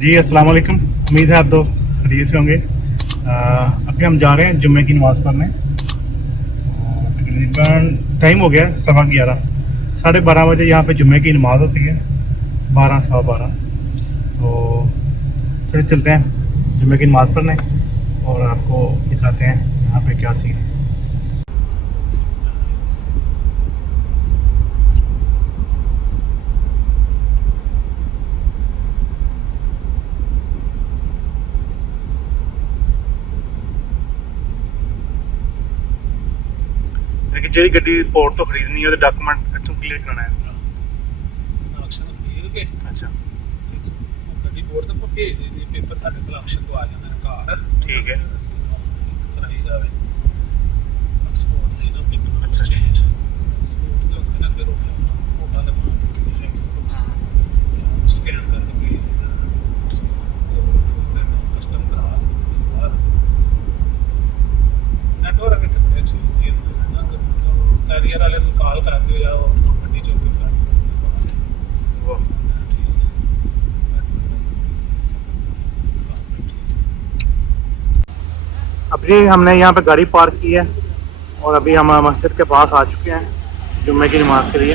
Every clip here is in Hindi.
जी अस्सलाम वालेकुम। उम्मीद है आप दोस्त खैरियत से होंगे। अभी हम जा रहे हैं जुम्मे की नमाज़ पढ़ने। तकरीबन टाइम हो गया 11:15, 12:30 बजे यहाँ पे जुम्मे की नमाज़ होती है, 12 सवा 12। तो चलिए चलते हैं जुम्मे की नमाज़ पढ़ने और आपको दिखाते हैं यहाँ पे क्या सीन है। लेकिन जी गड्डी पोर्ट तो खरीदनी है तो डॉक्यूमेंट इतों क्लियर कराना है। ऑक्शन खरीद के अच्छा ਗੱਡੀ ਬੋਰਡ ਤੇ ਭੇਜ ਦੇ ਪੇਪਰ ਸਾਡੇ ਕੋਲ ਆਕਸ਼ਨ ਤੋਂ ਆ ਜਾਂਦੇ ਨੇ ਘਰ। ठीक है। ਅਸੀਂ ਕਰਾਈ ਜਾਵੇ ਐਕਸਪੋਰਟ ਦੇ ਨਾ ਪੇਪਰ। अच्छा जी। ਐਕਸਪੋਰਟ ਦੇ ਹੁੰਦੇ ਨਾ ਫਿਰ ਉਹ ਫੋਟੋ ਦੇ ਬਾਅਦ ਫੈਕਸ ਸਕੈਨ ਕਰਕੇ ਭੇਜ ਦਿੰਦਾ ਕਸਟਮ ਕਰਾ ਦਿੰਦਾ ਬਾਹਰ। ਨੈਟਵਰਕ ਇੱਥੇ ਬੜੀ ਅੱਛੀ ਸੀ ਨਾ ਕੈਰੀਅਰ ਵਾਲੇ ਨੂੰ ਕਾਲ ਕਰਦੇ ਹੋ ਜਾਂ ਉਹ ਗੱਡੀ ਚੋਂ ਕੇ ਫਲਾਣੀ वो अभी हमने यहाँ पे गाड़ी पार्क की है और अभी हम मस्जिद के पास आ चुके हैं जुम्मे की नमाज के लिए।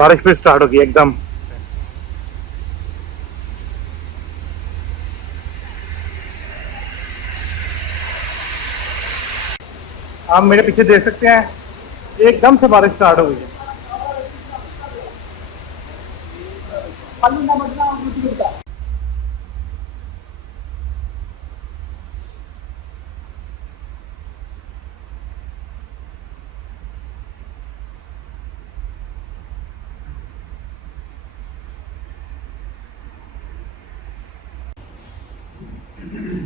बारिश भी स्टार्ट हो गई एकदम। आप मेरे पीछे देख सकते हैं एकदम से बारिश स्टार्ट हो गई है।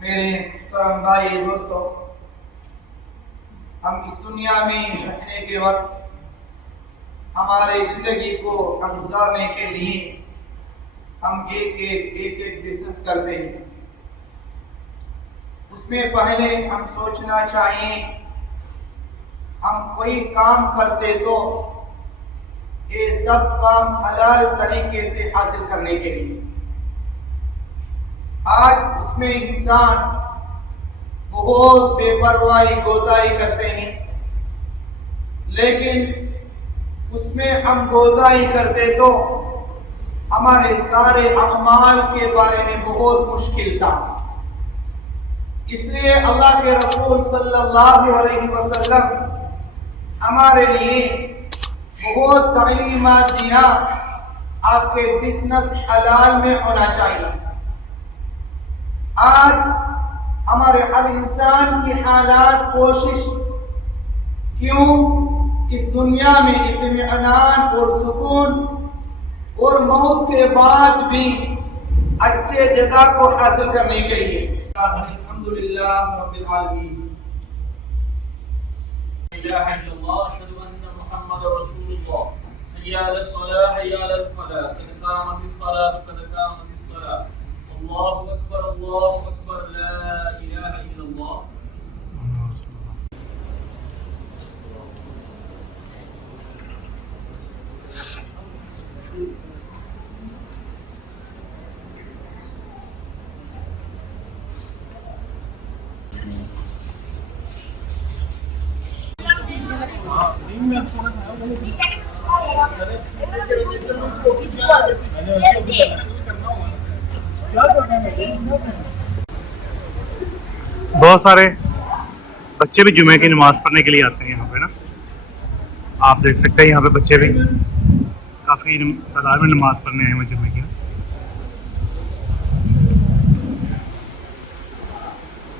मेरे मुहतरम भाई दोस्तों, हम इस दुनिया में रहने के वक्त हमारे जिंदगी को हम गुजारने के लिए हम एक बिजनेस करते हैं। उसमें पहले हम सोचना चाहिए हम कोई काम करते तो ये सब काम हलाल तरीके से हासिल करने के लिए। आज उसमें इंसान बहुत बेपरवाही गोताई करते हैं, लेकिन उसमें हम गोताई करते तो हमारे सारे अमाल के बारे में बहुत मुश्किल था। इसलिए अल्लाह के रसूल सल्लल्लाहु अलैहि वसल्लम हमारे लिए बहुत तालीमात दिया, आपके बिजनेस हलाल में होना चाहिए। आज हमारे हर इंसान की हालात कोशिश क्यों इस दुनिया में इत्मीनान और सुकून और मौत के बाद भी अच्छे जगह को हासिल करने के लिए। अल्हम्दुलिल्लाह रब्बिल आलमीन। इलाहा इल्लल्लाह अशहदु अन्ना मुहम्मदर रसूलुल्लाह हय्या अलस सलाह हय्या अलल फलाह क़द क़ामतिस सलाह क़द क़ामतिस सलाह अल्लाहु अकबर ला इलाहा इल्लल्लाह। बहुत सारे बच्चे भी जुमे की नमाज़ पढ़ने के लिए आते हैं यहाँ पे ना, आप देख सकते हैं यहाँ पे बच्चे भी काफ़ी तादाद में नमाज़ पढ़ने आए हुए जुमे की।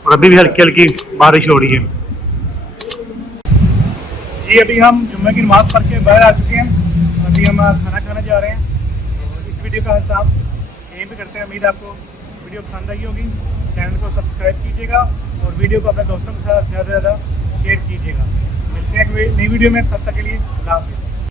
और अभी भी हल्की हल्की बारिश हो रही है जी। अभी हम जुम्मे की नमाज़ पढ़ के बाहर आ चुके हैं, अभी हम खाना खाने जा रहे हैं। तो इस वीडियो का हिसाब यहीं पे करते हैं। उम्मीद आपको वीडियो पसंद आई होगी। चैनल को सब्सक्राइब कीजिएगा और वीडियो को अपने दोस्तों के साथ ज़्यादा से ज़्यादा शेयर कीजिएगा। मिलते हैं एक नई वीडियो में, तब तक के लिए अल्लाह हाफ़िज़।